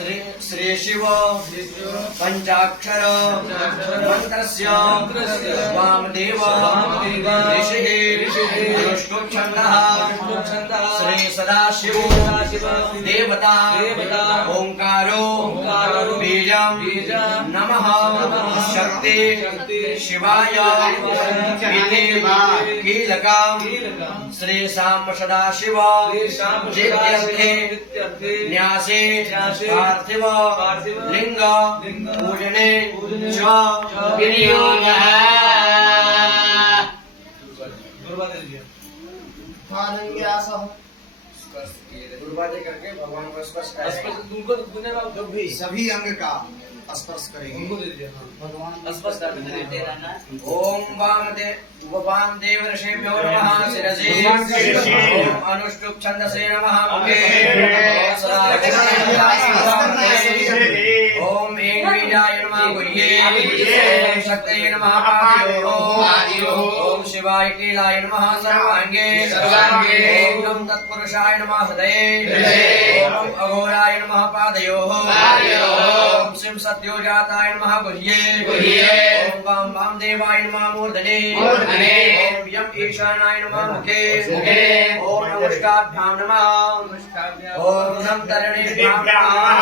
श्री शिव पंचाक्षर मंत्रस्य वामदेव ऋषिः अनुष्टुप्छन्दः श्री सदाशिव देवता ओंकारो बीजं नमः शक्ति शिवाय कीलकं श्री साम सदाशिव न्यासे पार्थिव लिंग पूजने च विनियोगः। गुरुबादे करके भगवान को स्पर्श करें। सभी अंग का स्पर्श करेंगे। ओम वामदेव ऋषिभ्यो नमः शिरसे ओम अनुष्टुप छंदसे नमः मुखे ओम ऐं बीजाय नमः गुह्ये ओम शक्तये नमः पादयोः ओम शिवाय कीलाय नमः सर्वांगे ओम तत्पुरुषाय नमः हृदये ओम अघोराय नमः पादयोः ओम शिव सत्योजाताय नमः गुह्ये ओम वामदेवाय नमः मूर्धने ओम यम ईशानाय नमः मुखे ओम नमस्काभ्यां नमः ओम नम तरणेभ्यां नमः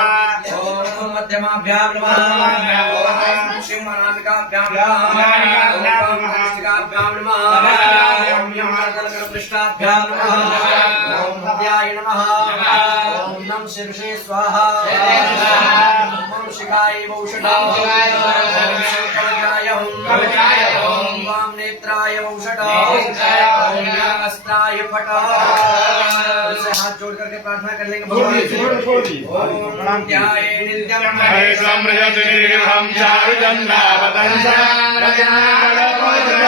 ओम मध्यमाभ्यां नमः ओम सिंहनामिकाभ्यां नमः ओम मस्तिकाभ्यां नमः ओम यमकर्कटपृष्ठाभ्यां नमः ओम भव्याय नमः ओम नम शीर्षे स्वाहा ओम शिखाय वौषधं कवचाय ओम वाम नेत्राय वौषधं ओम अस्त्राय फटः। हाथ जोड़ करके प्रार्थना कर लेंगे भगवान ओम ध्याये नित्यं चारुचंद्रावतंसा